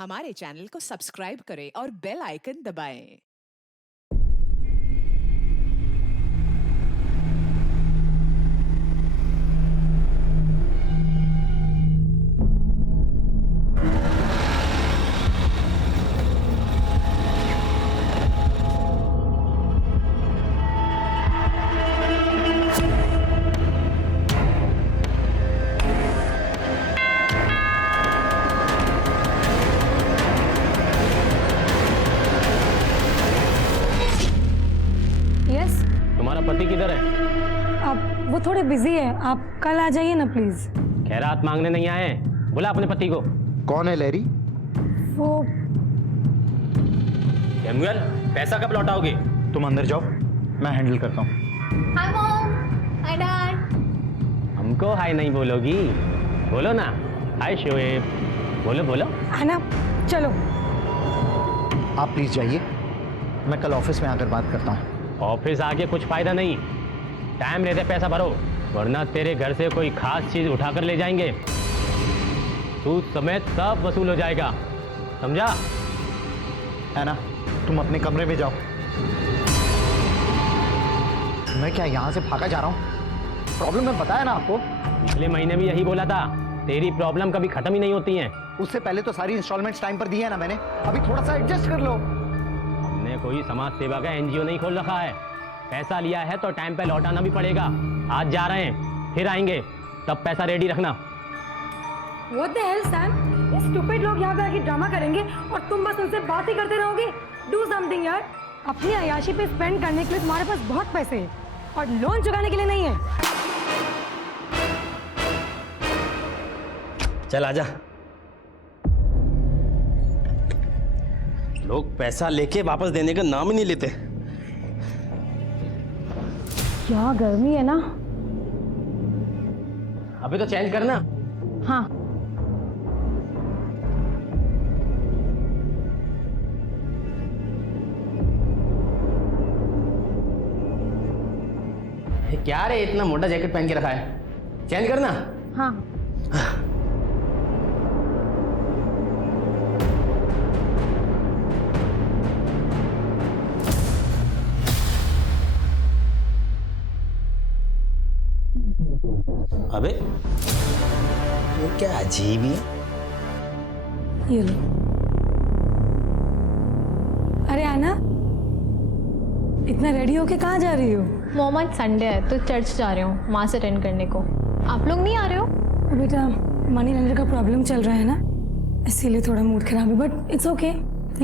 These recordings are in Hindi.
हमारे चैनल को सब्सक्राइब करें और बेल आइकन दबाएं। तुम्हारा पति किधर है? अब वो थोड़े बिजी है, आप कल आ जाइए ना प्लीज। खैरात मांगने नहीं आए, बुला अपने पति को। कौन है लैरी? वो सैमुअल, पैसा कब लौटाओगे? तुम अंदर जाओ, मैं हैंडल करता हूँ। Hi mom, hi dad. हमको हाय नहीं बोलोगी? बोलो ना, हाय शोएब। बोलो बोलो। आना, चलो। आप प्लीज जाइए, मैं कल ऑफिस में आकर बात करता हूँ। ऑफिस आके कुछ फायदा नहीं, टाइम रहते पैसा भरो, वरना तेरे घर से कोई खास चीज उठाकर ले जाएंगे। सूद समेत सब वसूल हो जाएगा, समझा? है ना, तुम अपने कमरे में जाओ। मैं क्या यहाँ से भागा जा रहा हूँ? प्रॉब्लम मैं बताया ना आपको। पिछले महीने भी यही बोला था, तेरी प्रॉब्लम कभी खत्म ही नहीं होती हैं। उससे पहले तो सारी इंस्टॉलमेंट्स टाइम पर दी है ना मैंने, अभी थोड़ा सा एडजस्ट कर लो। हमने कोई समाज सेवा का एनजीओ नहीं खोल रखा है, पैसा लिया है तो टाइम पे लौटाना भी पड़ेगा। आज जा रहे हैं, फिर आएंगे, तब पैसा रेडी रखना। What the hell, Sam? ये स्टूपिड लोग यहाँ पे आके ड्रामा करेंगे और तुम बस उनसे बात ही करते रहोगे। Do something यार। अपनी अय्याशी पे स्पेंड करने के लिए तुम्हारे पास बहुत पैसे हैं और लोन चुकाने के लिए नहीं है। चल आजा। लोग पैसा लेके वापस देने का नाम ही नहीं लेते। क्या गर्मी है ना। अभी तो चेंज करना। हाँ। क्या रे, इतना मोटा जैकेट पहन के रखा है, चेंज करना। हाँ। अबे ये क्या अजीब ही है। ये लो। अरे आना, इतना रेडी होके कहाँ जा रही हो? मॉम आज संडे है तो चर्च जा रही हूँ मास अटेंड करने को। आप लोग नहीं आ रहे हो? बेटा, मनी लेंडर का प्रॉब्लम चल रहा है ना, इसीलिए थोड़ा मूड खराब है, but it's okay,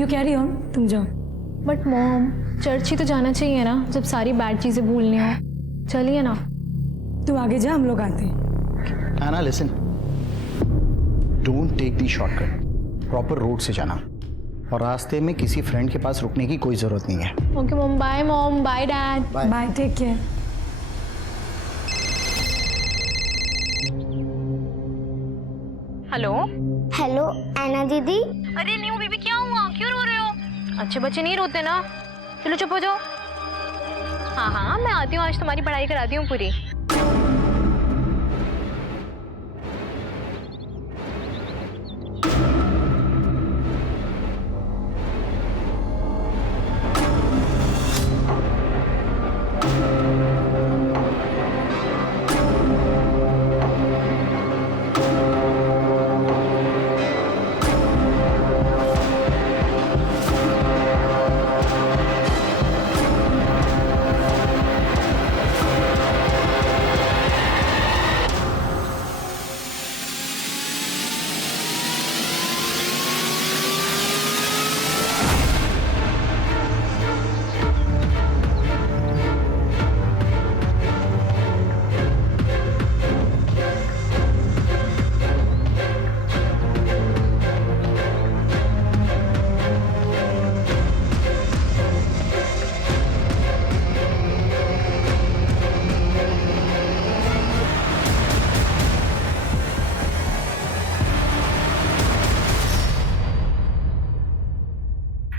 you carry on, तुम जाओ। बट मॉम, चर्च ही तो जाना चाहिए ना, जब सारी बैड चीजें भूलनी हो। चलिए ना। तू आगे जा, हम लोग आते हैं। Anna, listen. Don't take the shortcut. Proper road से जाना और रास्ते में किसी फ्रेंड के पास रुकने की कोई जरूरत नहीं है। Okay mom, bye mom, bye dad. Bye, take care. Hello hello Aina दीदी। अरे न्यू बेबी, क्या हुआ? क्यों रो रहे हो? अच्छे बच्चे नहीं रोते ना। चलो चुप हो जाओ। हाँ हाँ, मैं आती हूँ, आज तुम्हारी पढ़ाई कराती हूँ पूरी।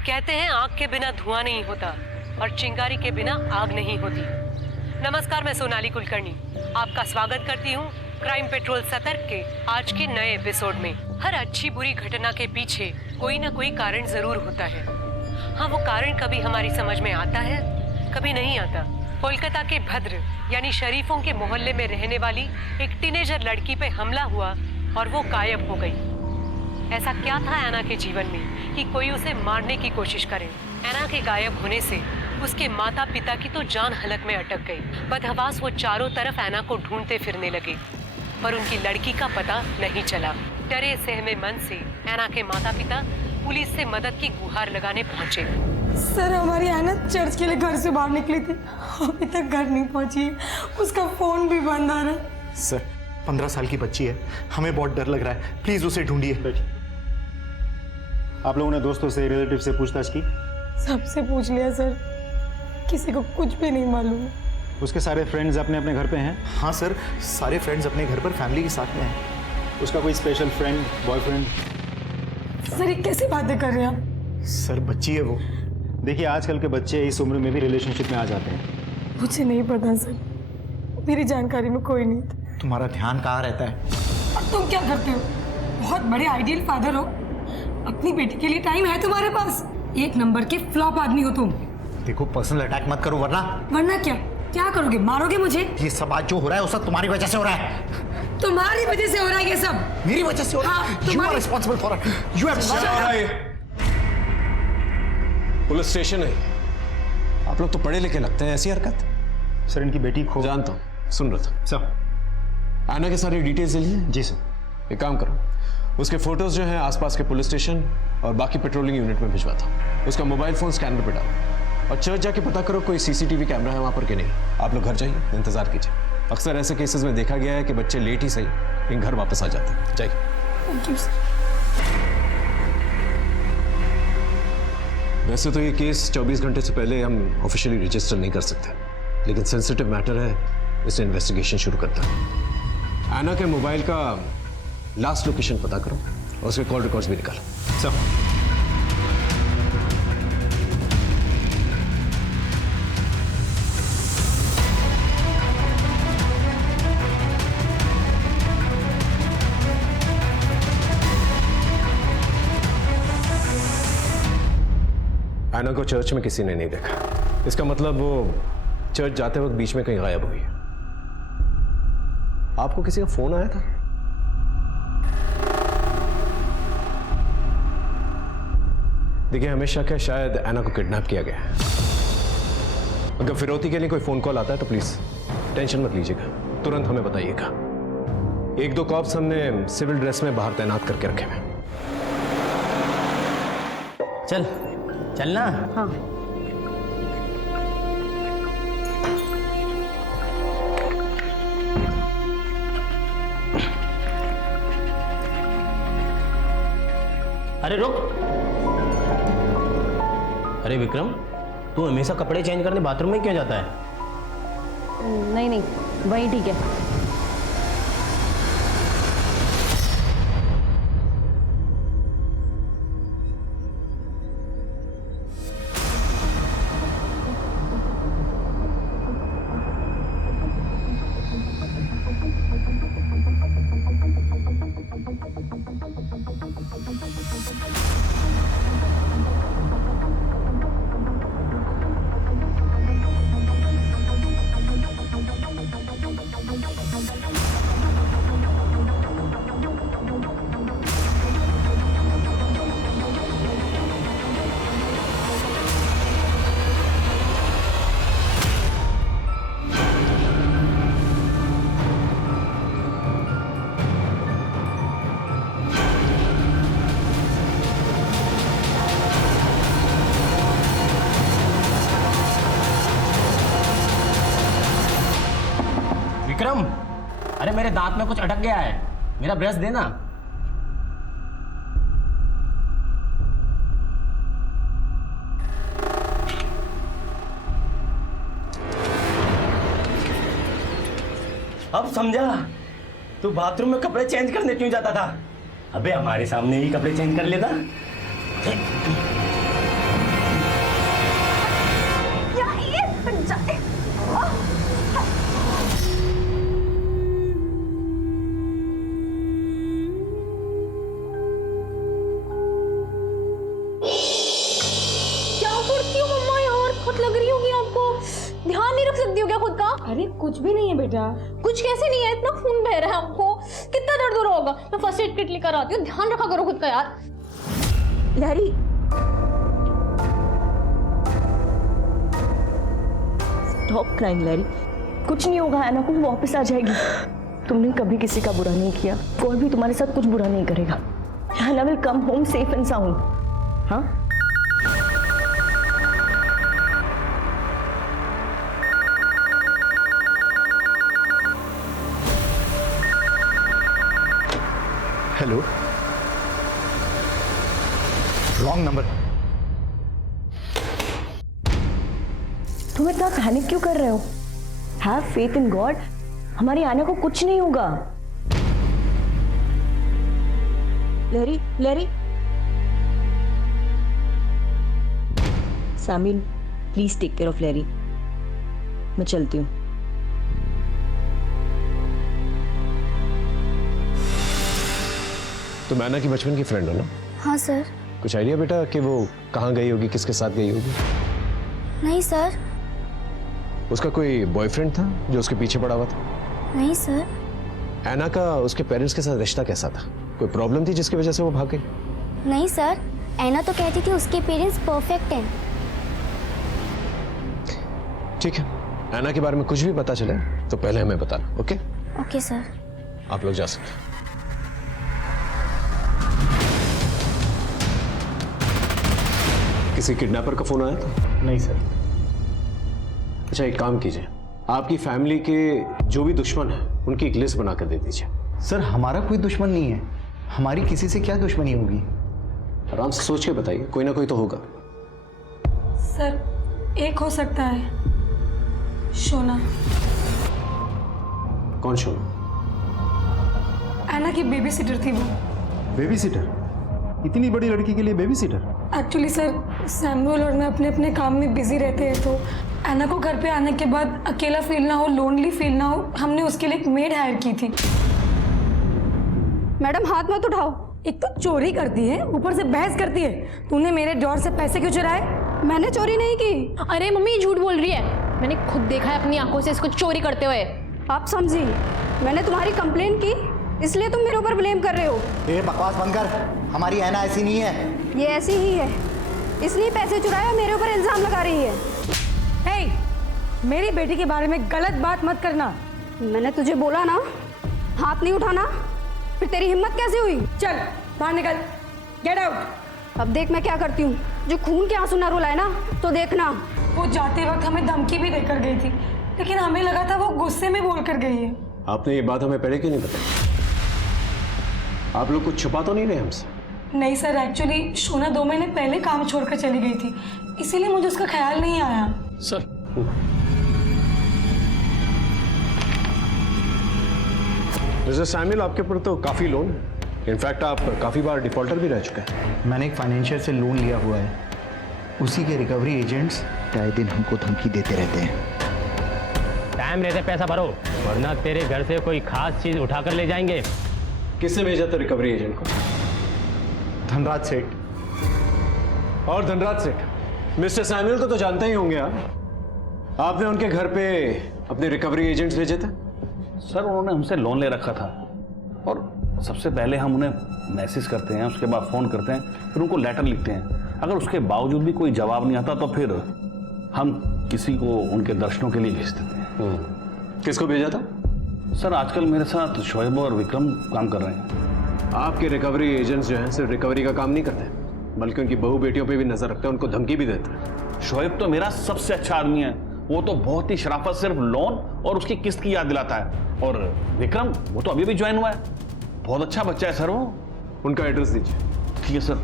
कहते हैं आग के बिना धुआं नहीं होता और चिंगारी के बिना आग नहीं होती। नमस्कार, मैं सोनाली कुलकर्णी आपका स्वागत करती हूँ क्राइम पेट्रोल सतर्क के आज के नए एपिसोड में हर अच्छी बुरी घटना के पीछे कोई ना कोई कारण जरूर होता है। हाँ, वो कारण कभी हमारी समझ में आता है, कभी नहीं आता। कोलकाता के भद्र यानी शरीफों के मोहल्ले में रहने वाली एक टीनेजर लड़की पे हमला हुआ और वो गायब हो गई। ऐसा क्या था ऐना के जीवन में कि कोई उसे मारने की कोशिश करे? ऐना के गायब होने से उसके माता पिता की तो जान हलक में अटक गई। बदहवास वो चारों तरफ ऐना को ढूंढते फिरने लगे, पर उनकी लड़की का पता नहीं चला। डरे सहमे मन से ऐना के माता पिता पुलिस से मदद की गुहार लगाने पहुंचे। सर, हमारी ऐना चर्च के लिए घर से बाहर निकली थी, अभी तक घर नहीं पहुंची। उसका फोन भी बंद आ रहा है। सर, 15 साल की बच्ची है, हमें बहुत डर लग रहा है, प्लीज उसे ढूंढिए। आप लोगों ने दोस्तों से, रिलेटिव से पूछताछ की? सबसे पूछ लिया सर, किसी को कुछ भी नहीं मालूम। उसके सारे फ्रेंड्स अपने अपने घर पे हैं? हाँ सर, सारे फ्रेंड्स अपने घर पर फैमिली के साथ में हैं। उसका कोई स्पेशल फ्रेंड, बॉयफ्रेंड? सर, ये कैसी बातें कर रहे हैं आप? सर, बच्ची है वो। देखिए, आजकल के बच्चे इस उम्र में भी रिलेशनशिप में आ जाते हैं। मुझे नहीं पता सर, मेरी जानकारी में कोई नहीं था। तुम्हारा ध्यान कहाँ रहता है? और तुम क्या करते हो? बहुत बड़े आइडियल फादर हो, अपनी बेटी के लिए टाइम है तुम्हारे पास? एक नंबर के फ्लॉप आदमी हो तुम। देखो, पर्सनल अटैक मत करो, वरना क्या क्या करोगे? मारोगे मुझे? ये सब आज जो हो रहा है वो सब तुम्हारी वजह से हो रहा है। तुम्हारी वजह से हो रहा है ये सब? मेरी वजह से हो रहा है? हाँ, You are responsible for it. You have police station है। आप लोग तो पढ़े लिखे लगते हैं, ऐसी हरकत? सर, इनकी बेटी खो। जानता हूँ, सुन रहा था। सर, ऐना के सारी डिटेल्स ले लिए? जी सर। एक काम करो, उसके फोटोज जो हैं आसपास के पुलिस स्टेशन और बाकी पेट्रोलिंग यूनिट में भिजवा था। उसका मोबाइल फोन स्कैनर पे डालो और चर्च जाके पता करो कोई सीसीटीवी कैमरा है वहां पर कि नहीं। आप लोग घर जाइए, इंतजार कीजिए। अक्सर ऐसे केसेस में देखा गया है कि बच्चे लेट ही सही लेकिन घर वापस आ जाते हैं। जाइए। Thank you sir. वैसे तो ये केस 24 घंटे से पहले हम ऑफिशियली रजिस्टर नहीं कर सकते, लेकिन सेंसिटिव मैटर है, इससे इन्वेस्टिगेशन शुरू करता है। ऐना के मोबाइल का लास्ट लोकेशन पता करो और उसके कॉल रिकॉर्ड्स भी निकालो। सर, ऐना को चर्च में किसी ने नहीं देखा, इसका मतलब वो चर्च जाते वक्त बीच में कहीं गायब हुई। आपको किसी का फोन आया था? देखिए, हमें शक है शायद ऐना को किडनैप किया गया है। अगर फिरौती के लिए कोई फोन कॉल आता है तो प्लीज टेंशन मत लीजिएगा, तुरंत हमें बताइएगा। 1-2 कॉप्स हमने सिविल ड्रेस में बाहर तैनात करके रखे हैं। चलना। हाँ। अरे रुक। अरे विक्रम, तू हमेशा कपड़े चेंज करने बाथरूम में क्यों जाता है? नहीं, वही ठीक है। विक्रम, अरे मेरे दांत में कुछ अटक गया है, मेरा ब्रश देना। अब समझा तू बाथरूम में कपड़े चेंज करने क्यों जाता था? अबे हमारे सामने ही कपड़े चेंज कर लेता। चोट लग रही होगी आपको, ध्यान नहीं रख सकती हो क्या खुद का? अरे कुछ भी नहीं है बेटा। कुछ कैसे नहीं है, इतना खून बह रहा है आपको, कितना दर्द हो रहा होगा। मैं फर्स्ट एड किट लेकर आती हूँ, ध्यान रखा करो खुद का यार। लहरी, स्टॉप क्राइंग लहरी, कुछ नहीं होगा, ऐना को वापस आ जाएगी। तुमने कभी किसी का बुरा नहीं किया, कोई भी तुम्हारे साथ कुछ बुरा नहीं करेगा। Aina will come home safe and sound. हाँ, हेलो, रॉन्ग नंबर। तुम इतना पैनिक क्यों कर रहे हो? हैव फेथ इन गॉड, हमारी आना को कुछ नहीं होगा। लहरी, लहरी, सामिल प्लीज टेक केयर ऑफ लहरी। मैं चलती हूँ। तुम ऐना की बचपन की फ्रेंड हो ना? हाँ सर। कुछ आइडिया बेटा कि वो कहाँ गई होगी, किसके साथ गई होगी? नहीं सर। उसका कोई बॉयफ्रेंड था जो उसके पीछे पड़ा हुआ था? नहीं सर। ऐना का उसके पेरेंट्स के साथ रिश्ता कैसा था? कोई प्रॉब्लम थी जिसकी वजह से वो भाग गई? नहीं सर, ऐना तो कहती थी उसके पेरेंट्स परफेक्ट हैं। ठीक है, ऐना के बारे में कुछ भी पता चले तो पहले हमें बताना। ओके? Okay sir. आप लोग जा सकते। किसी किडनैपर का फोन आया था? नहीं सर। अच्छा, एक काम कीजिए, आपकी फैमिली के जो भी दुश्मन हैं उनकी एक लिस्ट बनाकर दे दीजिए। सर, हमारा कोई दुश्मन नहीं है, हमारी किसी से क्या दुश्मनी होगी? आराम से सोच के बताइए, कोई ना कोई तो होगा। सर, एक हो सकता है, शोना। कौन शोना? ऐना की बेबी सिटर थी वो। Baby seater? इतनी बड़ी लड़की के लिए baby seater? Actually sir, Samuel और मैं अपने अपने काम में बिजी रहते हैं, तो ऐना को घर पे आने के बाद अकेला फील ना हो, लोनली फील ना हो, हमने उसके लिए एक मेड हायर की थी। मैडम हाथ मत उठाओ। एक तो चोरी करती है, ऊपर से बहस करती है। तूने मेरे ड्रॉर से पैसे क्यों चुराए? मैंने चोरी नहीं की। अरे मम्मी ये झूठ बोल रही है, मैंने खुद देखा है अपनी आंखों से इसको चोरी करते हुए। आप समझी, मैंने तुम्हारी कंप्लेंट की, इसलिए तुम मेरे ऊपर ब्लेम कर रहे हो। ये बकवास बंद कर, हमारी ऐना ऐसी नहीं है। ये ऐसी ही है, इसलिए पैसे चुराए और मेरे ऊपर इल्जाम लगा रही है। हे, मेरी बेटी के बारे में गलत बात मत करना। मैंने तुझे बोला ना, हाथ नहीं उठाना। फिर तेरी हिम्मत कैसे हुई? चल बाहर निकल, गेट आउट। अब देख मैं क्या करती हूँ, जो खून के आंसू ना रुलाए ना तो देखना। वो जाते वक्त हमें धमकी भी देकर गई थी, लेकिन हमें लगा था वो गुस्से में बोल कर गई है। आपने ये बात हमें पहले क्यों नहीं बताई? आप लोग कुछ छुपा तो नहीं रहे हमसे? नहीं सर, एक्चुअली शोना 2 महीने पहले काम छोड़कर चली गई थी, इसीलिए मुझे उसका ख्याल नहीं आया। सर, मिस्टर सैमुअल, आपके ऊपर तो काफी लोन है। इनफैक्ट आप काफी बार डिफॉल्टर भी रह चुके हैं। मैंने एक फाइनेंशियल से लोन लिया हुआ है, उसी के रिकवरी एजेंट्स आए दिन हमको धमकी देते रहते हैं। टाइम रहते पैसा भरो, वरना तेरे घर से कोई खास चीज उठाकर ले जाएंगे। किसने भेजा था रिकवरी एजेंट को? धनराज सेठ। और धनराज सेठ मिस्टर सैमुअल को तो जानते ही होंगे आप। आपने उनके घर पे अपने रिकवरी एजेंट्स भेजे थे? सर, उन्होंने हमसे लोन ले रखा था और सबसे पहले हम उन्हें मैसेज करते हैं, उसके बाद फ़ोन करते हैं, फिर उनको लेटर लिखते हैं। अगर उसके बावजूद भी कोई जवाब नहीं आता तो फिर हम किसी को उनके दर्शनों के लिए भेज देते हैं। किसको भेजा था? सर, आजकल मेरे साथ शोएब और विक्रम काम कर रहे हैं। आपके रिकवरी एजेंट्स जो हैं सिर्फ रिकवरी का काम नहीं करते, बल्कि उनकी बहू बेटियों पे भी नजर रखते हैं, उनको धमकी भी देते हैं। शोएब तो मेरा सबसे अच्छा आदमी है, वो तो बहुत ही शराफत सिर्फ लोन और उसकी किस्त की याद दिलाता है। और विक्रम, वो तो अभी भी ज्वाइन हुआ है, बहुत अच्छा बच्चा है सर वो। उनका एड्रेस दीजिए। ठीक है सर।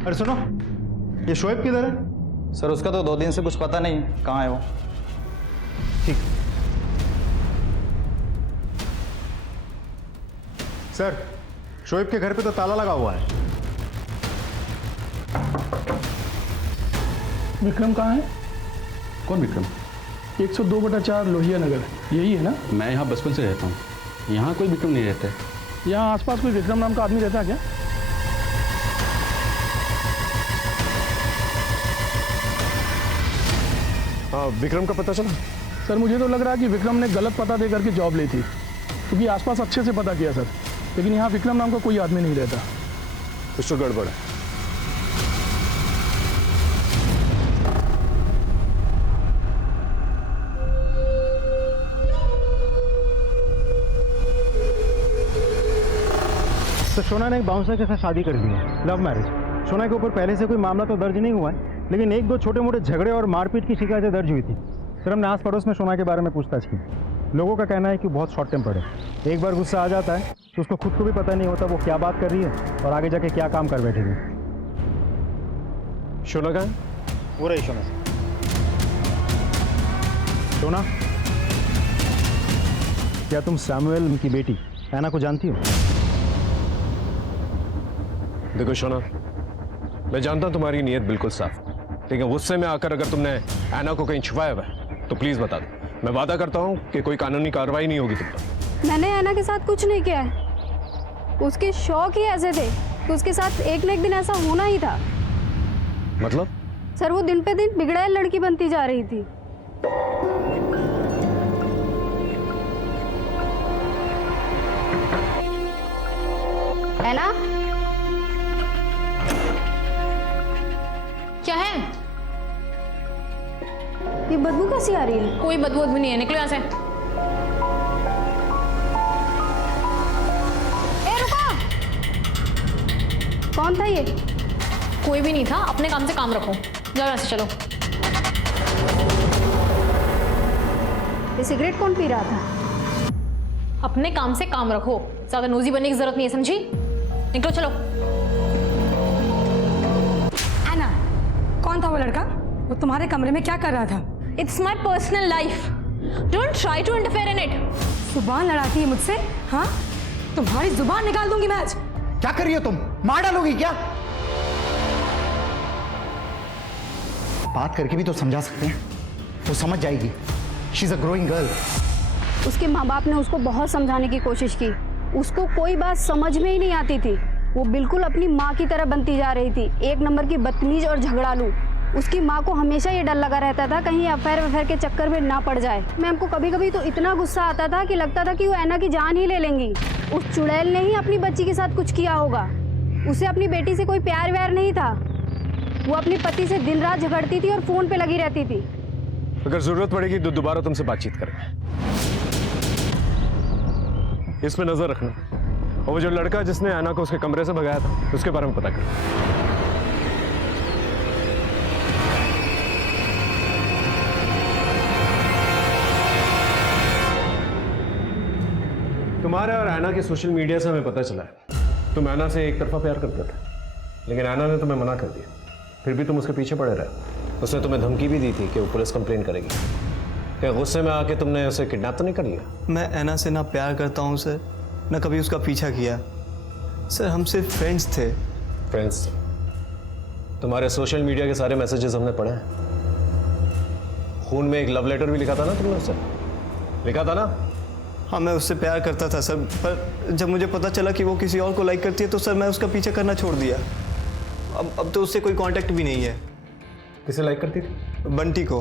अरे सुनो, ये शोएब किधर है? सर, उसका तो 2 दिन से कुछ पता नहीं कहाँ है वो। ठीक। सर, शोएब के घर पे तो ताला लगा हुआ है। विक्रम कहाँ है? कौन विक्रम? 102/4 लोहिया नगर, यही है ना? मैं यहाँ बचपन से रहता हूँ, यहाँ कोई विक्रम नहीं रहता है। यहाँ आसपास कोई विक्रम नाम का आदमी रहता है क्या? हाँ, विक्रम का पता चला? सर मुझे तो लग रहा है कि विक्रम ने गलत पता दे करके जॉब ली थी, क्योंकि आसपास अच्छे से पता किया सर, लेकिन यहाँ विक्रम नाम का कोई आदमी नहीं रहता। कुछ तो गड़बड़ है। तो शोना ने एक बाउंसर के साथ शादी कर ली है, लव मैरिज। शोना के ऊपर पहले से कोई मामला तो दर्ज नहीं हुआ है, लेकिन एक दो छोटे मोटे झगड़े और मारपीट की शिकायतें दर्ज हुई थी। सर हमने आस पड़ोस में शोना के बारे में पूछताछ की। लोगों का कहना है कि बहुत शॉर्ट टेम्पर्ड है, एक बार गुस्सा आ जाता है तो उसको खुद को भी पता नहीं होता वो क्या बात कर रही है और आगे जाके क्या काम कर बैठेगी। शोना कहाँ है? वो रही शोना। शोना, क्या तुम सैमुअल की बेटी ऐना को जानती हो? देखो शोना, मैं जानता हूं तुम्हारी नीयत बिल्कुल साफ, लेकिन गुस्से में आकर अगर तुमने ऐना को कहीं छुपाया हुआ है तो प्लीज बता दो। मैं वादा करता हूं कि कोई कानूनी कार्रवाई नहीं होगी तुम पर। मैंने ऐना के साथ कुछ नहीं किया है, उसके शौक ही ऐसे थे कि उसके साथ एक न एक दिन ऐसा होना ही था। मतलब? सर वो दिन पे दिन बिगड़ैल लड़की बनती जा रही थी। ऐना, क्या है? ये बदबू कैसी आ रही है? कोई बदबू नहीं है, निकलो यहाँ से। ए रुको! कौन था ये? कोई भी नहीं था, अपने काम से काम रखो। जाओ यहाँ से, चलो। ये सिगरेट कौन पी रहा था? अपने काम से काम रखो, ज्यादा नोजी बनने की जरूरत नहीं है, समझी? निकलो, चलो। ऐना, कौन था वो लड़का? वो तुम्हारे कमरे में क्या कर रहा था? It's my personal life. Don't try to interfere in it. जुबान लड़ाती है मुझसे? हाँ, तुम्हारी जुबान निकाल दूंगी मैं आज। क्या कर रही हो तुम? मार डालोगी क्या? बात करके भी तो समझा सकते हैं, वो समझ जाएगी। She is a growing girl. उसके माँ बाप ने उसको बहुत समझाने की कोशिश की, उसको कोई बात समझ में ही नहीं आती थी। वो बिल्कुल अपनी माँ की तरह बनती जा रही थी, एक नंबर की बदतमीज और झगड़ालू। उसकी माँ को हमेशा ये डर लगा रहता था कहीं अफेयर के चक्कर में ना पड़ जाए। मैम को कभी कभी तो इतना गुस्सा आता था कि लगता था कि वो ऐना की जान ही ले लेंगी। उस चुड़ैल ने ही अपनी बच्ची के साथ कुछ किया होगा। उसे अपनी बेटी से कोई प्यार व्यार नहीं था। वो अपने पति से दिन रात झगड़ती थी और फोन पे लगी रहती थी। अगर जरूरत पड़ेगी तो दोबारा तुमसे बातचीत करेंगे। इस पे नजर रखना, और वो जो लड़का जिसने ऐना को उसके कमरे से भगाया था उसके बारे में पता करो। तुम्हारे और ऐना के सोशल मीडिया से हमें पता चला है तुम ऐना से एक तरफा प्यार करते थे, लेकिन ऐना ने तुम्हें मना कर दिया, फिर भी तुम उसके पीछे पड़े रहे। उसने तुम्हें धमकी भी दी थी कि वो पुलिस कंप्लेन करेगी। क्या गुस्से में आके तुमने उसे किडनैप तो नहीं कर लिया? मैं ऐना से ना प्यार करता हूँ सर, ना कभी उसका पीछा किया सर। हम सिर्फ फ्रेंड्स थे। फ्रेंड्स? तुम्हारे सोशल मीडिया के सारे मैसेजेस हमने पढ़े हैं। खून में एक लव लेटर भी लिखा था ना तुमने उसे? लिखा था ना? हाँ, मैं उससे प्यार करता था सर, पर जब मुझे पता चला कि वो किसी और को लाइक करती है तो सर मैं उसका पीछा करना छोड़ दिया। अब तो उससे कोई कांटेक्ट भी नहीं है। किसे लाइक करती थी? बंटी को।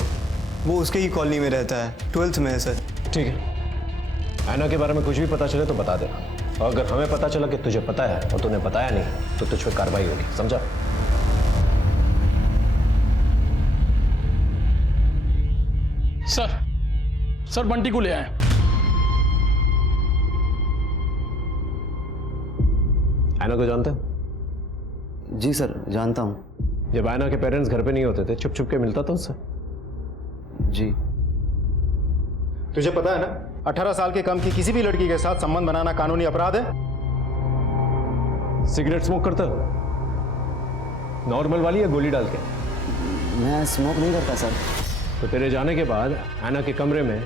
वो उसके ही कॉलोनी में रहता है, 12th में है सर। ठीक है, ऐना के बारे में कुछ भी पता चले तो बता देना, और अगर हमें पता चला कि तुझे पता है और तूने बताया नहीं तो तुझ पर कार्रवाई होगी, समझा? सर बंटी को ले आए। ऐना को जानते हो? जी सर, जानता हूँ। जब ऐना के पेरेंट्स घर पे नहीं होते थे छुप छुप के मिलता था उससे? जी। तुझे पता है ना, 18 साल के कम की किसी भी लड़की के साथ संबंध बनाना कानूनी अपराध है। सिगरेट स्मोक करते हो? नॉर्मल वाली या गोली डाल के? मैं स्मोक नहीं करता सर। तो तेरे जाने के बाद ऐना के कमरे में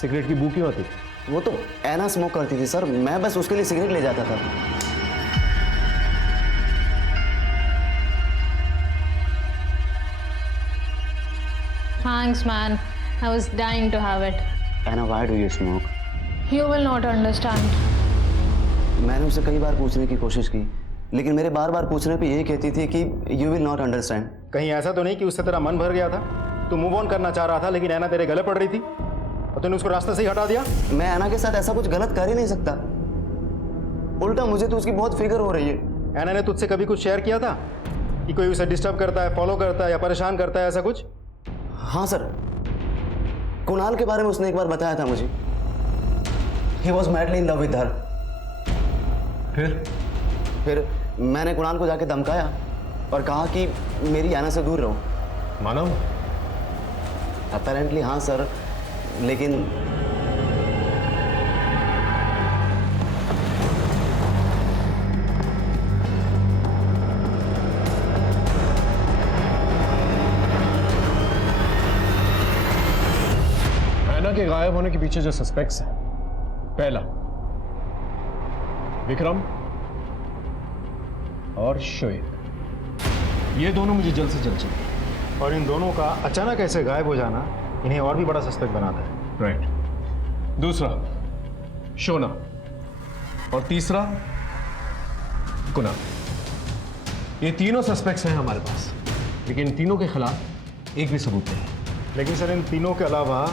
सिगरेट की बू क्यों आती? वो तो ऐना स्मोक करती थी सर, मैं बस उसके लिए सिगरेट ले जाता था। Thanks, man. I was dying to have it. Anna, why do you smoke? You will not understand. मैंने उसे कई बार पूछने की कोशिश की, लेकिन मेरे बार बार पूछने पे यही कहती थी कि यू विल नॉट अंडरस्टैंड। कहीं ऐसा तो नहीं कि उससे तेरा मन भर गया था, तू मूव ऑन करना चाह रहा था, लेकिन ऐना तेरे गले पड़ रही थी और तूने उसको रास्ते से ही हटा दिया? मैं ऐना के साथ ऐसा कुछ गलत कर ही नहीं सकता, उल्टा मुझे तो उसकी बहुत फिक्र हो रही है। ऐना ने तुझसे कभी कुछ शेयर किया था कि कोई उसे डिस्टर्ब करता है, फॉलो करता है या परेशान करता है, ऐसा कुछ? हाँ सर, कुणाल के बारे में उसने एक बार बताया था मुझे। He was madly in love with her. फिर मैंने कुणाल को जाके धमकाया और कहा कि मेरी ऐना से दूर रहो। मानो? अपेरेंटली हाँ सर, लेकिन ऐना के गायब होने के पीछे जो सस्पेक्ट्स हैं, पहला विक्रम और शोएब, ये दोनों मुझे जल्द से जल्द चाहिए। और इन दोनों का अचानक ऐसे गायब हो जाना इन्हें और भी बड़ा सस्पेक्ट बनाता है। राइट। दूसरा शोना और तीसरा कुणाल। ये तीनों सस्पेक्ट्स हैं हमारे पास, लेकिन इन तीनों के खिलाफ एक भी सबूत नहीं है। लेकिन सर, इन तीनों के अलावा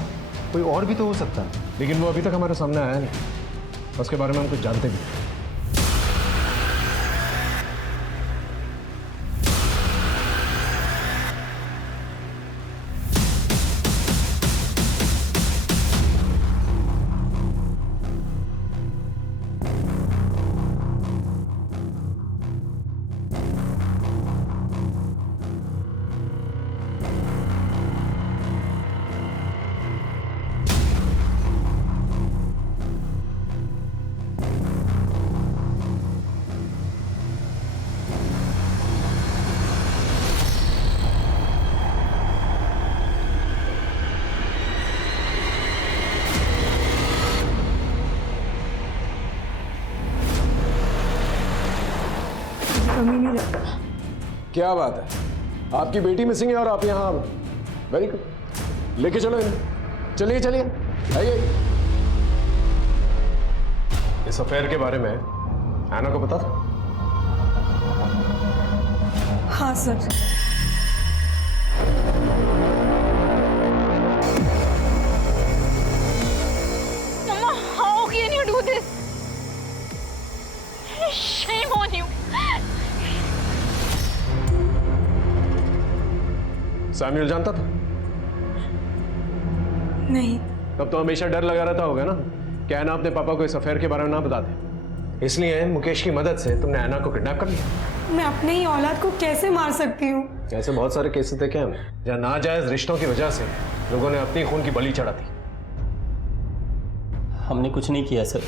कोई और भी तो हो सकता है। लेकिन वो अभी तक हमारे सामने आया नहीं, उसके बारे में हम कुछ जानते भी नहीं। क्या बात है, आपकी बेटी मिसिंग है और आप यहाँ? वेरी गुड, लेके चलो इन्हें। चलिए चलिए, आइए। इस अफेयर के बारे में ऐना को पता था? हाँ sir. Mama, how can you do this? Shame on you. Samuel जानता था? नहीं। तब तो हमेशा डर लगा रहता होगा ना कि ऐना अपने पापा को इस अफेयर के बारे में ना बता दे। इसलिए मुकेश की मदद से तुमने ऐना को किडनैप कर लिया। मैं अपने ही औलाद को कैसे मार सकती हूँ? ऐसे बहुत सारे केसेस देखे हमने जहाँ नाजायज रिश्तों की वजह से लोगों ने अपनी खून की बलि चढ़ा दी। हमने कुछ नहीं किया सर।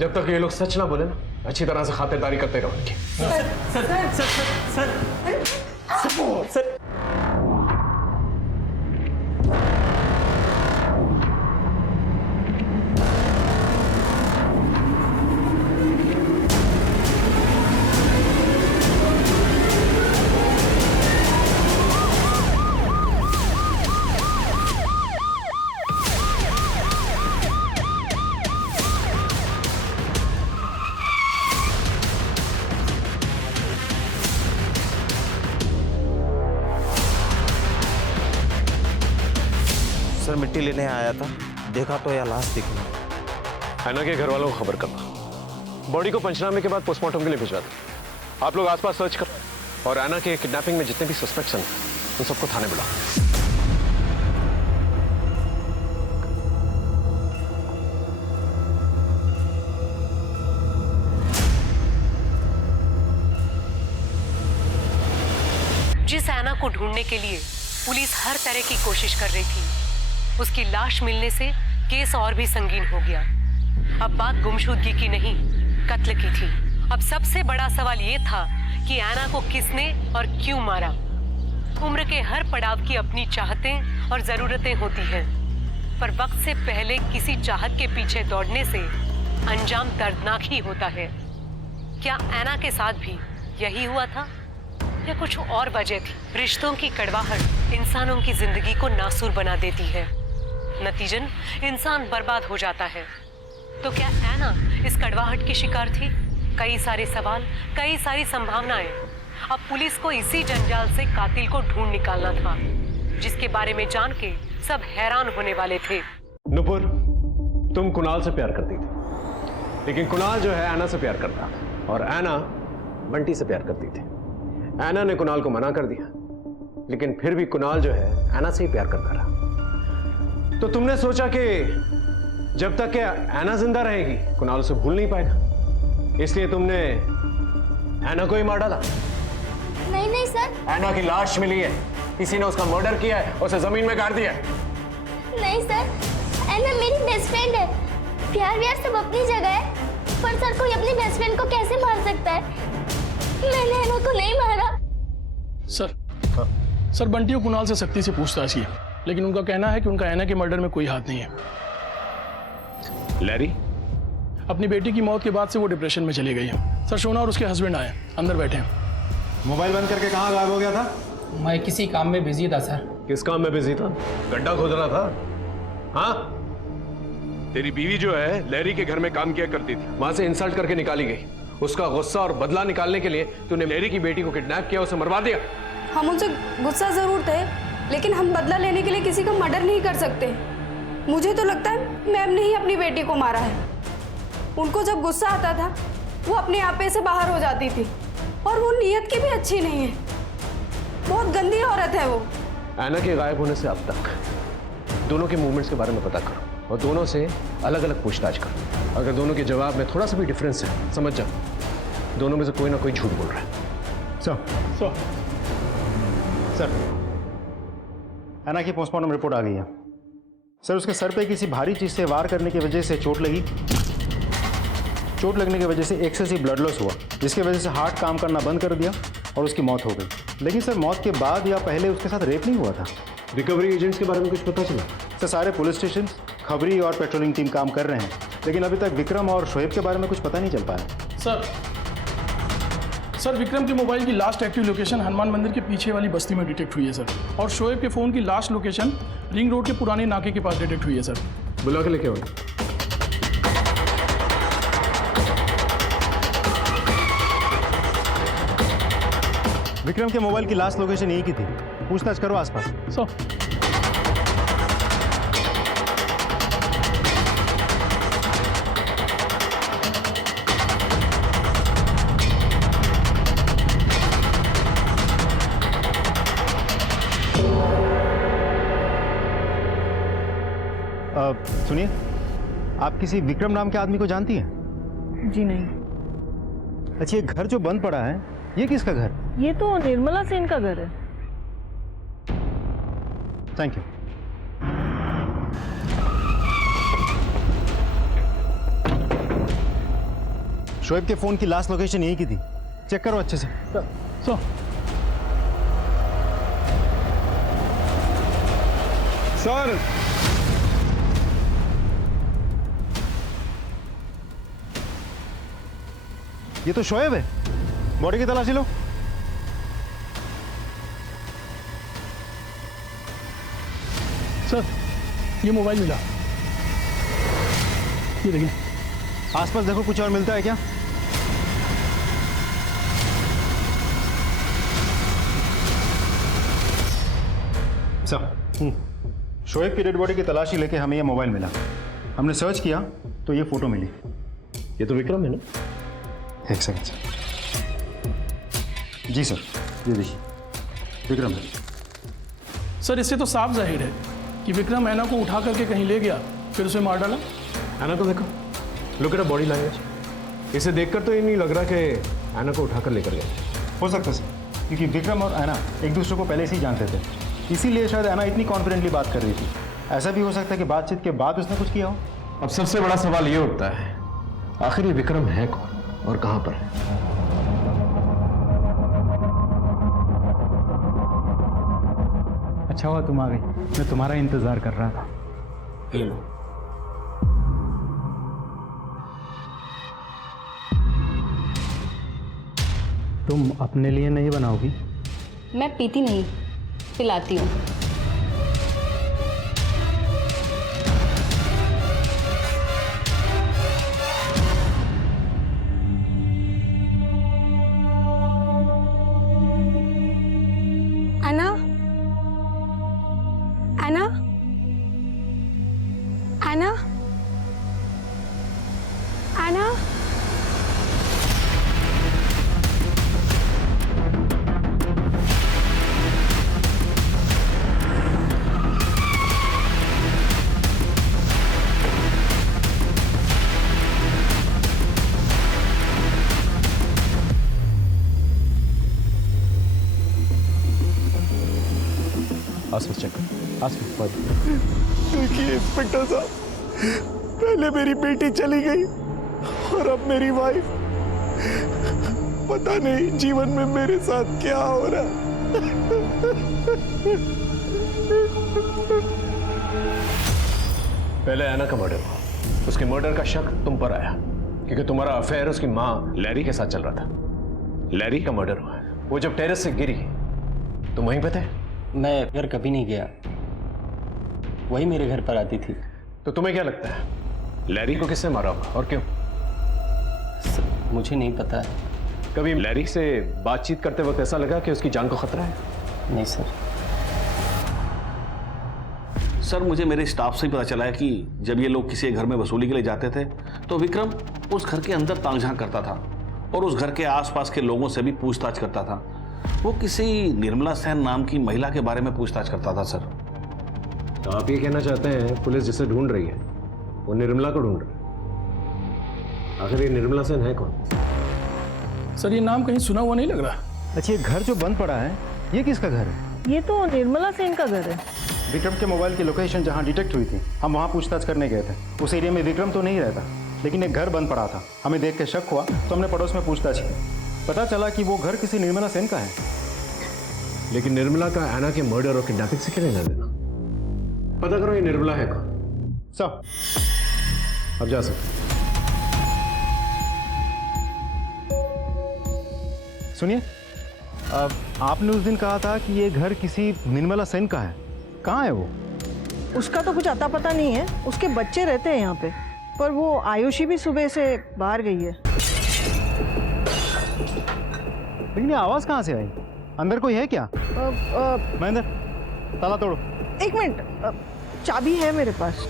जब तक ये लोग सच ना बोले ना, अच्छी तरह से खातिरदारी करते रहो इनकी। सर सर मिट्टी लेने आया था, देखा तो यह लाश दिखी नहीं। ऐना के घर वालों को खबर करना, बॉडी को पंचनामे के बाद पोस्टमार्टम के लिए भिजवा दो। आप लोग आसपास सर्च करो और ऐना के किडनैपिंग में जितने भी सस्पेक्ट्स हैं उन सबको थाने बुलाओ। जिस ऐना को ढूंढने के लिए पुलिस हर तरह की कोशिश कर रही थी, उसकी लाश मिलने से केस और भी संगीन हो गया। अब बात गुमशुदगी की नहीं, कत्ल की थी। अब सबसे बड़ा सवाल ये था कि ऐना को किसने और क्यों मारा। उम्र के हर पड़ाव की अपनी चाहतें और जरूरतें होती हैं, पर वक्त से पहले किसी चाहत के पीछे दौड़ने से अंजाम दर्दनाक ही होता है। क्या ऐना के साथ भी यही हुआ था? या कुछ और वजह थी? रिश्तों की कड़वाहट इंसानों की जिंदगी को नासूर बना देती है, नतीजन इंसान बर्बाद हो जाता है। तो क्या ऐना इस कड़वाहट की शिकार थी? कई सारे सवाल, कई सारी संभावनाएं। अब पुलिस को इसी जंजाल से कातिल को ढूंढ निकालना था, जिसके बारे में जान के सब हैरान होने वाले थे। नुपुर, तुम कुणाल से प्यार करती थी, लेकिन कुणाल जो है ऐना से प्यार करता था, और ऐना बंटी से प्यार करती थी। ऐना ने कुणाल को मना कर दिया, लेकिन फिर भी कुणाल जो है ऐना से ही प्यार करता रहा। तो तुमने सोचा कि जब तक कि ऐना जिंदा रहेगी कुणाल उसे भूल नहीं पाएगा, इसलिए तुमने ऐना को ही मार डाला। नहीं नहीं सर। ऐना की लाश मिली है, किसी ने उसका मर्डर किया है, उसे जमीन में गाड़ दिया है। नहीं सर, ऐना मेरी बेस्ट फ्रेंड है। प्यार व्यार सब अपनी जगह है, पर सर कोई अपनी बेस्ट फ्रेंड को कैसे मार सकता है? मैंने ऐना को नहीं मारा। सर बंटी और कुणाल से सख्ती से पूछताछ की, लेकिन उनका कहना है कि उनका ऐना के मर्डर में कोई हाथ नहीं है। लैरी? अपनी बेटी की मौत के बाद से वो डिप्रेशन में चली गई है। सर शोना और उसके हस्बैंड आए, अंदर बैठे हैं। मोबाइल बंद करके कहाँ गायब हो गया था? मैं किसी काम में बिजी था सर। किस काम में बिजी था? गड्ढा खोद रहा था? हाँ? तेरी बीवी जो है लैरी के घर में काम किया करती थी, वहां से इंसल्ट करके निकाली गई। उसका गुस्सा और बदला निकालने के लिए तूने लैरी की बेटी को किडनैप किया, उसे मरवा दिया। हम उनसे गुस्सा जरूर थे, लेकिन हम बदला लेने के लिए किसी का मर्डर नहीं कर सकते। मुझे तो लगता है मैम ने ही अपनी बेटी को मारा है। उनको जब गुस्सा आता था वो अपने आपे से बाहर हो जाती थी, और वो नीयत की भी अच्छी नहीं है। बहुत गंदी औरत है वो। ऐना के गायब होने से अब तक दोनों के मूवमेंट्स के बारे में पता करो और दोनों से अलग अलग पूछताछ करो। अगर दोनों के जवाब में थोड़ा सा भी डिफरेंस है, समझ जाओ दोनों में से कोई ना कोई झूठ बोल रहा है। सर ऐना की पोस्टमार्टम रिपोर्ट आ गई है। सर उसके सर पे किसी भारी चीज से वार करने की वजह से चोट लगी। चोट लगने की वजह से एक्सेसिव ब्लड लॉस हुआ, जिसकी वजह से हार्ट काम करना बंद कर दिया और उसकी मौत हो गई। लेकिन सर मौत के बाद या पहले उसके साथ रेप नहीं हुआ था। रिकवरी एजेंट्स के बारे में कुछ पता चला? सर सारे पुलिस स्टेशन, खबरी और पेट्रोलिंग टीम काम कर रहे हैं, लेकिन अभी तक विक्रम और शोएब के बारे में कुछ पता नहीं चल पाया। सर विक्रम के मोबाइल की लास्ट एक्टिव लोकेशन हनुमान मंदिर के पीछे वाली बस्ती में डिटेक्ट हुई है सर, और शोएब के फोन की लास्ट लोकेशन रिंग रोड के पुराने नाके के पास डिटेक्ट हुई है सर। बुला के लेके आओ। विक्रम के मोबाइल की लास्ट लोकेशन यही की थी, पूछताछ करो आसपास। सुनिए, आप किसी विक्रम नाम के आदमी को जानती हैं? जी नहीं। अच्छा, ये घर जो बंद पड़ा है ये किसका घर? ये तो निर्मला सेन का घर है। Thank you. शोएब के फोन की लास्ट लोकेशन यही की थी, चेक करो अच्छे से। सर ये तो शोएब है, बॉडी की तलाशी लो। सर ये मोबाइल मिला, ये देखिए। आसपास देखो कुछ और मिलता है क्या? सर शोएब की डेड बॉडी की तलाशी लेके हमें ये मोबाइल मिला। हमने सर्च किया तो ये फोटो मिली। ये तो विक्रम है ना? एक सेकंड सर। जी सर, ये देखिए विक्रम है। सर इससे तो साफ जाहिर है कि विक्रम ऐना को उठा करके कहीं ले गया, फिर उसे मार डाला। ऐना को देखो, लुक एट बॉडी लैंग्वेज। इसे देखकर तो ये नहीं लग रहा कि ऐना को उठाकर लेकर गया। हो सकता सर, क्योंकि विक्रम और ऐना एक दूसरे को पहले से ही जानते थे, इसीलिए शायद ऐना इतनी कॉन्फिडेंटली बात कर रही थी। ऐसा भी हो सकता है कि बातचीत के बाद उसने कुछ किया हो। अब सबसे बड़ा सवाल ये उठता है, आखिर ये विक्रम है कौन और कहां पर है? अच्छा हुआ तुम आ गई, मैं तुम्हारा इंतजार कर रहा था। ये लो। तुम अपने लिए नहीं बनाओगी? मैं पीती नहीं, पिलाती हूँ। एना, एना, एना, एना। आसपास चेक कर, आसपास। देखिए इंस्पेक्टर साहब, पहले मेरी बेटी चली गई और अब मेरी वाइफ। पता नहीं जीवन में मेरे साथ क्या हो रहा है। पहले ऐना का मर्डर हुआ, उसके मर्डर का शक तुम पर आया क्योंकि तुम्हारा अफेयर उसकी माँ लैरी के साथ चल रहा था। लैरी का मर्डर हुआ, वो जब टेरेस से गिरी तुम वहीं पे थे? मैं घर कभी नहीं गया, वही मेरे घर पर आती थी। तो तुम्हें क्या लगता है लैरी को किसने मारा होगा और क्यों? मुझे नहीं पता। कभी लैरी से बातचीत करते वक्त ऐसा लगा कि उसकी जान को खतरा है? नहीं सर। सर मुझे मेरे स्टाफ से ही पता चला है कि जब ये लोग किसी घर में वसूली के लिए जाते थे तो विक्रम उस घर के अंदर ताक झांक करता था और उस घर के आसपास के लोगों से भी पूछताछ करता था। वो किसी निर्मला सेन नाम की महिला के बारे में पूछताछ करता था सर। तो आप ये कहना चाहते हैं पुलिस जिसे ढूंढ रही है वो निर्मला को ढूंढ रही है? आखिर ये निर्मला सेन है कौन? सर ये नाम कहीं सुना हुआ नहीं लग रहा। अच्छा, ये घर जो बंद पड़ा है ये किसका घर है? ये तो निर्मला सेन का घर है। विक्रम के मोबाइल की लोकेशन जहाँ डिटेक्ट हुई थी, हम वहाँ पूछताछ करने गए थे। उस एरिया में विक्रम तो नहीं रहता, लेकिन एक घर बंद पड़ा था। हमें देख के शक हुआ तो हमने पड़ोस में पूछताछ की। पता चला कि वो घर किसी निर्मला सेन का है। लेकिन निर्मला का ऐना के मर्डर और किडनैपिंग से क्या लेना देना? पता करो ये निर्मला है कौन। सब अब जा सकते। सुनिए, आपने उस दिन कहा था कि ये घर किसी निर्मला सेन का है। कहाँ है वो? उसका तो कुछ अता पता नहीं है, उसके बच्चे रहते हैं यहाँ पे, पर वो आयुषी भी सुबह से बाहर गई है। लेकिन ये आवाज कहाँ से आई? अंदर कोई है क्या? महेंद्र, ताला तोड़ो। एक मिनट, चाबी है मेरे पास।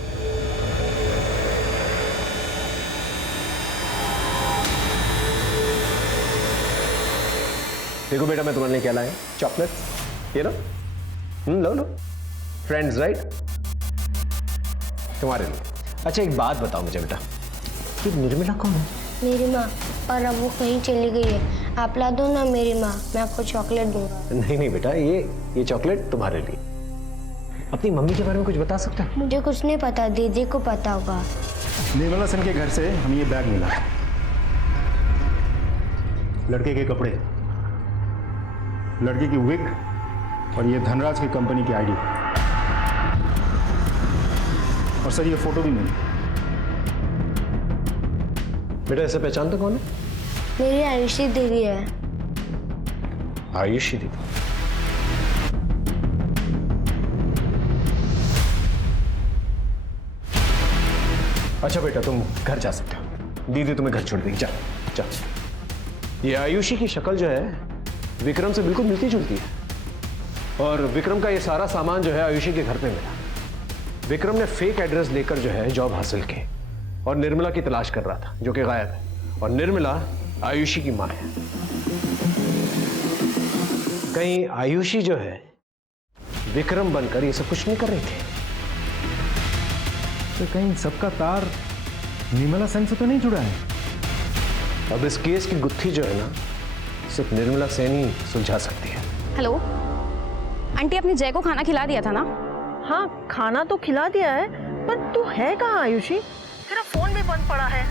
देखो बेटा, मैं तुम्हारे लिए क्या लाया? चॉकलेट। ये लो, लो लो। Friends right? तुम्हारे लिए। अच्छा एक बात बताओ मुझे बेटा, कि निर्मला कौन है? मेरी माँ, और अब वो कहीं चली गई है। आप ला दो ना मेरी माँ, मैं आपको चॉकलेट दूंगा। नहीं नहीं बेटा, ये चॉकलेट तुम्हारे लिए। अपनी मम्मी के बारे में कुछ बता सकता है? मुझे कुछ नहीं पता, दीदी को पता होगा। निर्मला सेन के घर से हमें ये बैग मिला, लड़के के कपड़े, लड़के की विग और ये धनराज की कंपनी की आईडी, और सर ये फोटो भी मिली। बेटा इसे पहचानते कौन है? मेरी आयुषी दीदी है। आयुषी दीदी? अच्छा बेटा तुम घर जा सकते हो, दीदी तुम्हें घर छोड़ देगी। जा जा। ये आयुषी की शक्ल जो है विक्रम से बिल्कुल मिलती जुलती है, और विक्रम का ये सारा सामान जो है आयुषी के घर पे मिला। विक्रम ने फेक एड्रेस लेकर जो है जॉब हासिल की और निर्मला की तलाश कर रहा था, जो कि गायब है। और निर्मला आयुषी की मां है। कहीं आयुषी जो है विक्रम बनकर ये सब कुछ नहीं कर रही थी? तो कहीं सबका तार निर्मला सेन से तो नहीं जुड़ा है? अब इस केस की गुत्थी जो है ना, सिर्फ निर्मला सेन ही सुलझा सकती है। हेलो आंटी, आपने जय को खाना खिला दिया था ना? हाँ खाना तो खिला दिया है, पर तू है कहाँ आयुषी? तेरा फोन भी बंद पड़ा है।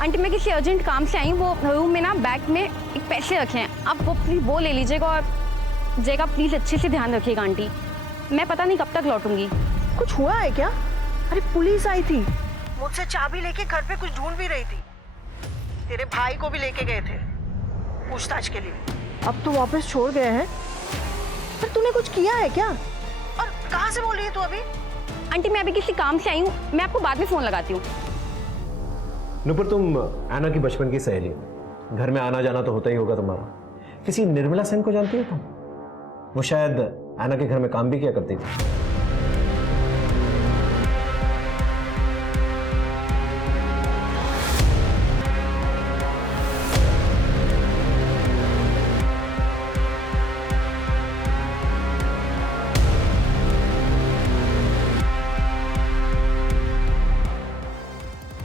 आंटी मैं किसी अर्जेंट काम से आई, वो रूम में ना बैग में एक पैसे रखे हैं, आप वो प्लीज वो ले लीजिएगा, और जय का प्लीज अच्छे से ध्यान रखिएगा आंटी। मैं पता नहीं कब तक लौटूंगी। कुछ हुआ है क्या? अरे पुलिस आई थी, मुझसे चाबी लेके घर पे कुछ ढूंढ भी रही थी। तेरे भाई को भी लेके गए थे पूछताछ के लिए। अब तो वापस छोड़ गए हैं, पर तूने कुछ किया है क्या? और कहाँ से बोल रही है तू अभी? आंटी मैं अभी किसी काम से आई हूँ, मैं आपको बाद में फोन लगाती हूँ। नुपुर, तुम ऐना की बचपन की सहेली हो, घर में आना जाना तो होता ही होगा तुम्हारा। किसी निर्मला सेन को जानती हो तुम? वो शायद ऐना के घर में काम भी किया करती थी।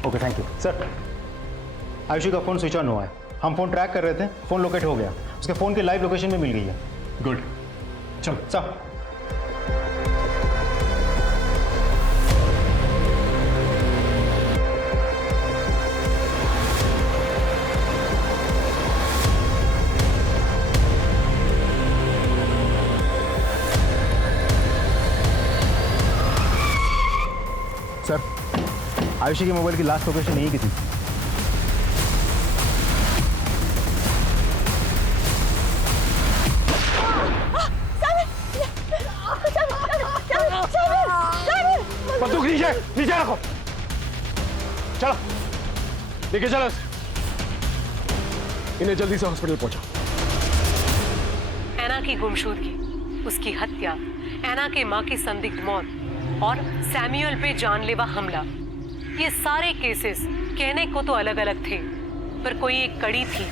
Okay thank you sir. Ayushi का फ़ोन स्विच ऑन हुआ है, हम फ़ोन ट्रैक कर रहे थे, फ़ोन लोकेट हो गया, उसके फ़ोन की लाइव लोकेशन भी मिल गई है। गुड, चलो सर। सर, आयुषी के मोबाइल की लास्ट लोकेशन यही की थी। बंदूक नीचे नीचे रखो, चलो लेके चलो इन्हें जल्दी से हॉस्पिटल पहुंचाओ। ऐना की गुमशुदगी, उसकी हत्या, ऐना के मां की संदिग्ध मौत और सैमुअल पे जानलेवा हमला, ये सारे केसेस कहने को तो अलग अलग थे, पर कोई एक कड़ी थी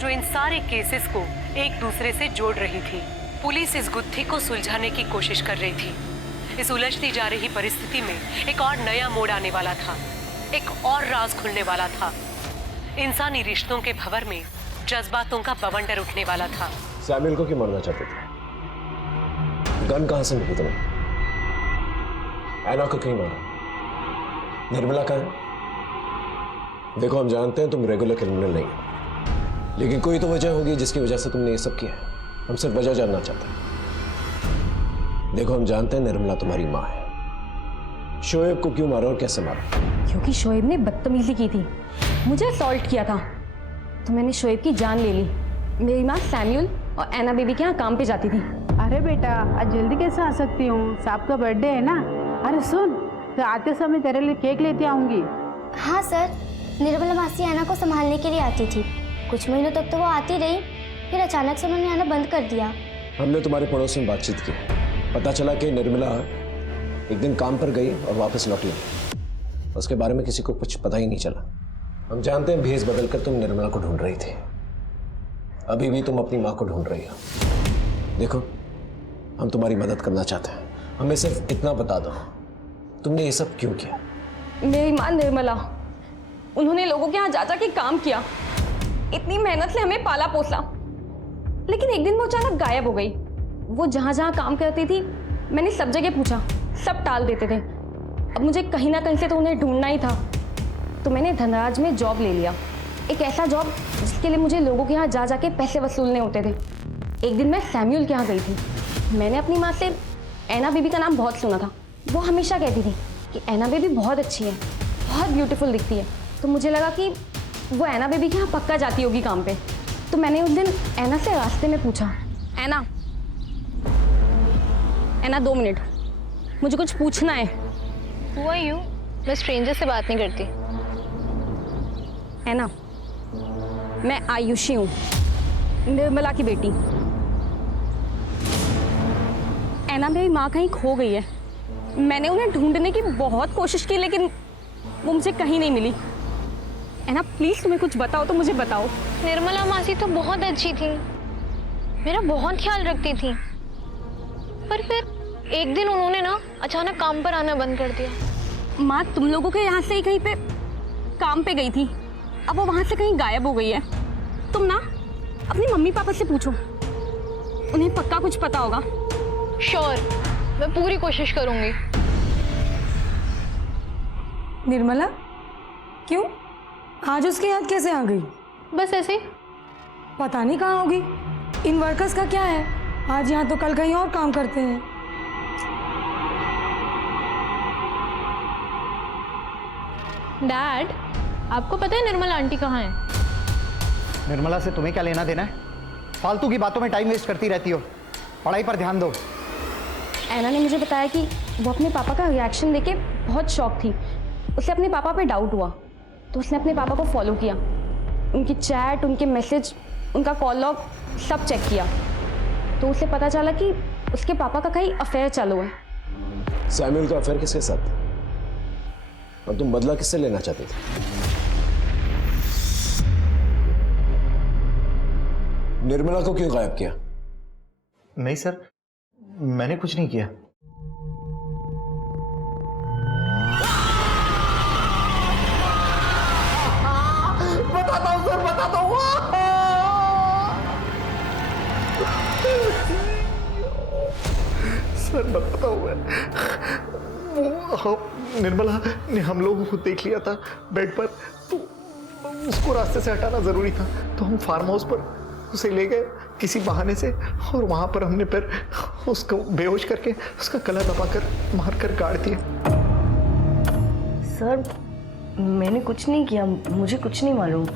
जो इन सारे केसेस को एक दूसरे से जोड़ रही थी। पुलिस इस गुत्थी को सुलझाने की कोशिश कर रही थी। इस उलझती जा रही परिस्थिति में एक और नया मोड़ आने वाला था, एक और राज खुलने वाला था। इंसानी रिश्तों के भंवर में जज्बातों का बवंडर उठने वाला था। सैमुअल को क्यों मारना चाहते थे? गन कहां से मिली तुम्हें? ऐना को क्यों मारा? निर्मला कहाँ है? देखो, हम जानते हैं तुम रेगुलर क्रिमिनल नहीं हो, लेकिन कोई तो वजह होगी जिसकी वजह से तुमने ये सब किया है। हम सिर्फ वजह जानना चाहते हैं। देखो, हम जानते हैं निर्मला तुम्हारी माँ है। शोएब को क्यों मारा और कैसे मारा? क्योंकि शोएब ने बदतमीजी की थी, मुझे असॉल्ट किया था, तो मैंने शोएब की जान ले ली। मेरी माँ सैमुअल और ऐना बेबी के यहाँ काम पे जाती थी। अरे बेटा, आज जल्दी कैसे आ सकती हूँ? साहब का बर्थडे है ना। अरे सुन, तो आते समय तेरे लिए केक लेते आऊंगी। हाँ सर, निर्मला मासी ऐना को संभालने के लिए आती थी। कुछ महीनों तक तो वो आती रही, फिर अचानक से उन्होंने आना बंद कर दिया। हमने तुम्हारे पड़ोस में बातचीत की, पता चला कि निर्मला एक दिन काम पर गई और वापस लौटी नहीं। उसके बारे में किसी को कुछ पता ही नहीं चला। हम जानते हैं भेस बदलकर तुम निर्मला को ढूंढ रही थी, अभी भी तुम अपनी माँ को ढूंढ रही हो। देखो, हम तुम्हारी मदद करना चाहते हैं, हमें सिर्फ इतना बता दो, तुमने ये सब क्यों किया? मेरी माँ निर्मला, उन्होंने लोगों के यहाँ जा के काम किया, इतनी मेहनत से हमें पाला पोसा, लेकिन एक दिन वो अचानक गायब हो गई। वो जहाँ जहाँ काम करती थी, मैंने सब जगह पूछा, सब टाल देते थे। अब मुझे कहीं ना कहीं से तो उन्हें ढूंढना ही था, तो मैंने धनराज में जॉब ले लिया, एक ऐसा जॉब जिसके लिए मुझे लोगों के यहाँ जा के पैसे वसूलने होते थे। एक दिन मैं सैमुअल के यहाँ गई थी। मैंने अपनी माँ से ऐना बेबी का नाम बहुत सुना था। वो हमेशा कहती थी कि ऐना बेबी बहुत अच्छी है, बहुत ब्यूटीफुल दिखती है। तो मुझे लगा कि वो ऐना बेबी के यहाँ पक्का जाती होगी काम पे। तो मैंने उस दिन ऐना से रास्ते में पूछा, ऐना 2 मिनट, मुझे कुछ पूछना है। Who are you? मैं स्ट्रेंजर से बात नहीं करती। ऐना, मैं आयुषी हूँ, निर्मला की बेटी। ऐना मेरी माँ कहीं खो गई है। मैंने उन्हें ढूंढने की बहुत कोशिश की, लेकिन वो मुझे कहीं नहीं मिली। ऐना प्लीज तुम्हें कुछ बताओ तो मुझे बताओ। निर्मला मासी तो बहुत अच्छी थी, मेरा बहुत ख्याल रखती थी, पर फिर एक दिन उन्होंने ना अचानक काम पर आना बंद कर दिया। माँ तुम लोगों के यहाँ से ही कहीं पे काम पे गई थी, अब वो वहाँ से कहीं गायब हो गई है। तुम ना अपनी मम्मी पापा से पूछो, उन्हें पक्का कुछ पता होगा। श्योर, मैं पूरी कोशिश करूंगी। निर्मला क्यों? आज उसके याद कैसे आ गई? बस ऐसे। पता नहीं कहाँ होगी। इन वर्कर्स का क्या है, आज यहाँ तो कल कहीं और काम करते हैं। डैड, आपको पता है निर्मला आंटी कहाँ है? निर्मला से तुम्हें क्या लेना देना है? फालतू की बातों में टाइम वेस्ट करती रहती हो। पढ़ाई पर ध्यान दो। ऐना ने मुझे बताया कि वो अपने पापा का रिएक्शन देके बहुत शॉक थी। उसे अपने पापा पे डाउट हुआ तो उसने अपने पापा को फॉलो किया, उनकी चैट, उनके मैसेज, उनका कॉल लॉग सब चेक किया। तो उसे पता चला कि उसके पापा का कहीं अफेयर चालू है। सैमुअल का अफेयर किसके साथ था? और तुम बदला किससे लेना चाहते थे? निर्मला को क्यों गायब किया? नहीं सर, मैंने कुछ नहीं किया। बताता हूँ सर, बताता हूँ। सर बताता हूँ मैं। वो निर्मला ने हम लोगों को देख लिया था बेड पर, तो उसको रास्ते से हटाना जरूरी था। तो हम फार्म हाउस पर उसे ले गए किसी बहाने से, और वहां पर हमने फिर उसको बेहोश करके उसका गला दबाकर मारकर गाड़ दिया। सर मैंने कुछ नहीं किया, मुझे कुछ नहीं मालूम।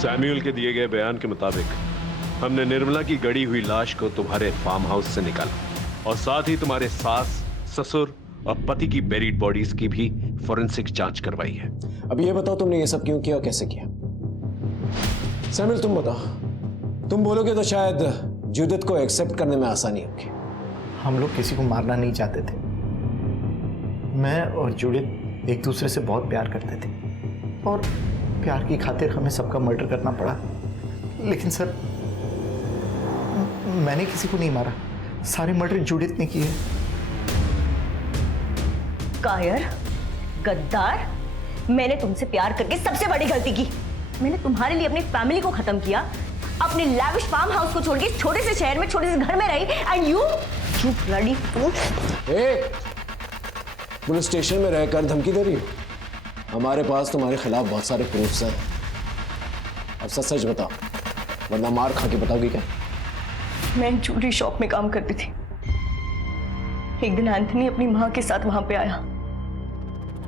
सैमुअल के दिए गए बयान के मुताबिक हमने निर्मला की गड़ी हुई लाश को तुम्हारे फार्म हाउस से निकाला और साथ ही तुम्हारे सास, ससुर और पति की बेरीड बॉडीज की भी फॉरेंसिक जांच करवाई है। अब ये बताओ तुमने ये सब क्यों किया और कैसे किया? सैमुअल तुम बताओ। तुम बोलोगे तो शायद जूडिथ को एक्सेप्ट करने में आसानी होगी। हम लोग किसी को मारना नहीं चाहते थे। मैं और जूडिथ एक दूसरे से बहुत प्यार करते थे और प्यार की खातिर हमें सबका मर्डर करना पड़ा। लेकिन सर मैंने किसी को नहीं मारा, सारे मर्डर जूडिथ ने किए। कायर, गद्दार, मैंने तुमसे प्यार करके सबसे बड़ी गलती की। मैंने तुम्हारे लिए अपनी फैमिली को खत्म किया, अपने लैविश फार्म हाउस को छोड़ के छोटे से शहर में छोटे से घर में रही, and you bloody fool. Police station में रहकर धमकी दे रही हो? हमारे पास तुम्हारे खिलाफ बहुत सारे प्रूफ्स हैं। अब सच सच बताओ, वरना मार खा के बताओगी क्या? मैं ज्वेलरी शॉप में काम करती थी। एक दिन एंथनी अपनी माँ के साथ वहां पे आया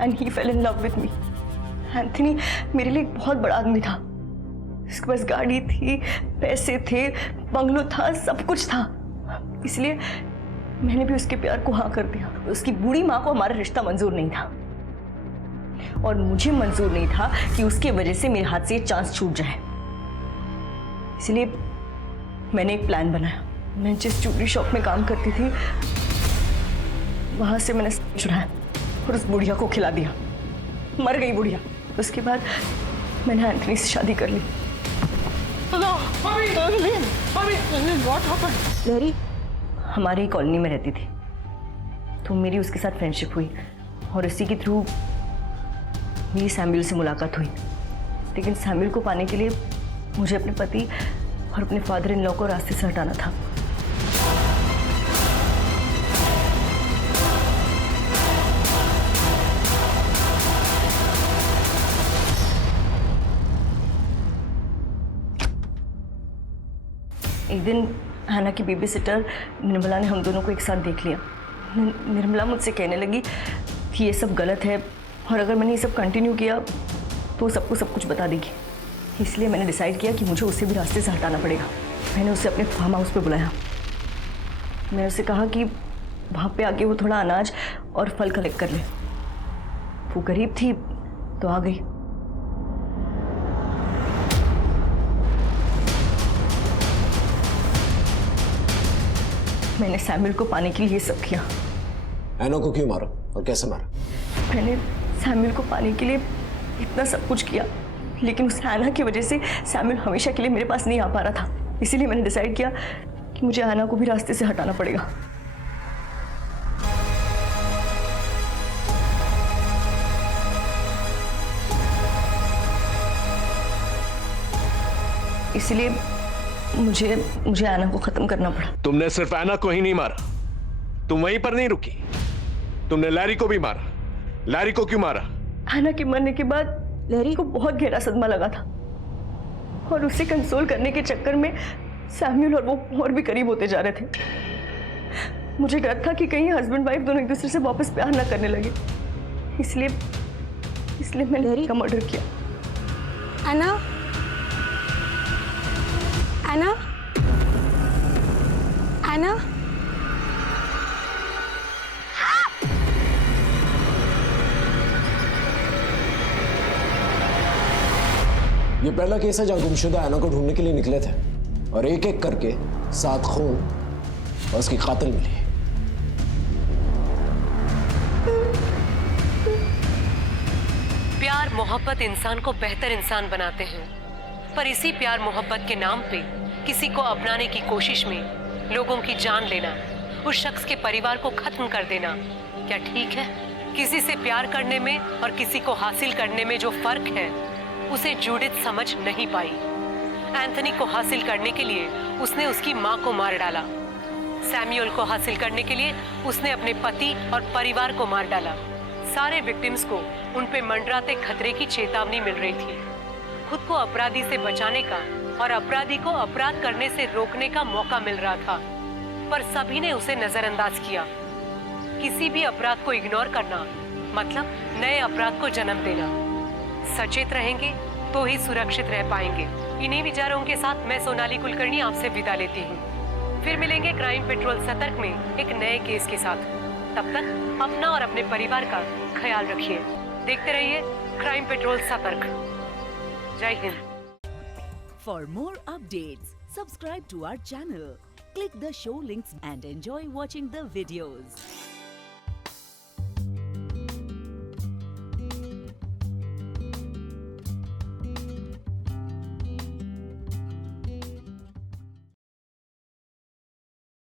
and he fail in love with me. Anthony मेरे लिए एक बहुत बड़ा आदमी था। उसके पास गाड़ी थी, पैसे थे, बंगलो था, सब कुछ था। इसलिए मैंने भी उसके प्यार को हाँ कर दिया। उसकी बूढ़ी माँ को हमारा रिश्ता मंजूर नहीं था और मुझे मंजूर नहीं था कि उसके वजह से मेरे हाथ से ये चांस छूट जाए। इसलिए मैंने एक प्लान बनाया। मैं जिस ज्वेलरी शॉप में काम करती थी वहां से मैंने चुराया और उस बुढ़िया को खिला दिया। मर गई बुढ़िया। उसके बाद मैंने एंथनी से शादी कर ली। लहरी हमारी कॉलोनी में रहती थी, तो मेरी उसके साथ फ्रेंडशिप हुई और इसी के थ्रू मेरी सैमुअल से मुलाकात हुई। लेकिन सैमुअल को पाने के लिए मुझे अपने पति और अपने फादर इन लॉ को रास्ते से हटाना था। एक दिन ऐना की बेबी सिटर निर्मला ने हम दोनों को एक साथ देख लिया। निर्मला मुझसे कहने लगी कि ये सब गलत है और अगर मैंने ये सब कंटिन्यू किया तो सबको सब कुछ बता देगी। इसलिए मैंने डिसाइड किया कि मुझे उसे भी रास्ते से हटाना पड़ेगा। मैंने उसे अपने फार्म हाउस पे बुलाया। मैंने उसे कहा कि वहाँ पे आके वो थोड़ा अनाज और फल कलेक्ट कर ले। वो गरीब थी तो आ गई। मैंने सैमुअल को पाने के लिए ये सब किया। ऐना को क्यों मारा और कैसे मारा? मैंने सैमुअल को पाने के लिए इतना सब कुछ किया, लेकिन उस ऐना की वजह से सैमुअल हमेशा के लिए मेरे पास नहीं आ पा रहा था। इसीलिए मैंने डिसाइड किया कि मुझे ऐना को भी रास्ते से हटाना पड़ेगा। इसलिए मुझे ऐना को खत्म करना पड़ा। तुमने सिर्फ ऐना को ही नहीं मारा, तुम वहीं पर नहीं रुकी, तुमने लैरी को भी मारा। लैरी को क्यों मारा? ऐना के मरने के बाद लैरी को बहुत गहरा सदमा लगा था और उसे कंसोल करने के चक्कर में सैमुअल और वो और भी करीब होते जा रहे थे। मुझे डर था कि कहीं हस्बैंड वाइफ दोनों एक दूसरे से वापस प्यार ना करने लगे, इसलिए मैंने उसका मर्डर किया। एना, एना, एना, ये पहला केस है जहां गुमशुदा ऐना को ढूंढने के लिए निकले थे और एक एक करके 7 खून और उसकी कातिल मिली। प्यार मोहब्बत इंसान को बेहतर इंसान बनाते हैं, पर इसी प्यार मोहब्बत के नाम पे किसी को अपनाने की कोशिश में लोगों की जान लेना, उस शख्स के परिवार को खत्म कर देना, क्या ठीक है? किसी से प्यार करने में और किसी को हासिल करने में जो फर्क है उसे जूडिथ समझ नहीं पाई। एंथनी को हासिल करने के लिए उसने उसकी मां को मार डाला। सैमुअल को हासिल करने के लिए उसने अपने पति और परिवार को मार डाला। सारे विक्टिम्स को उन पे मंडराते खतरे की चेतावनी मिल रही थी। खुद को अपराधी से बचाने का और अपराधी को अपराध करने से रोकने का मौका मिल रहा था, पर सभी ने उसे नजरअंदाज किया। किसी भी अपराध को इग्नोर करना मतलब नए अपराध को जन्म देना। सचेत रहेंगे तो ही सुरक्षित रह पाएंगे। इन्हीं विचारों के साथ मैं सोनाली कुलकर्णी आपसे विदा लेती हूँ। फिर मिलेंगे क्राइम पेट्रोल सतर्क में एक नए केस के साथ। तब तक अपना और अपने परिवार का ख्याल रखिए। देखते रहिए क्राइम पेट्रोल सतर्क। जय Hind. For more updates, subscribe to our channel, click the show links and enjoy watching the videos.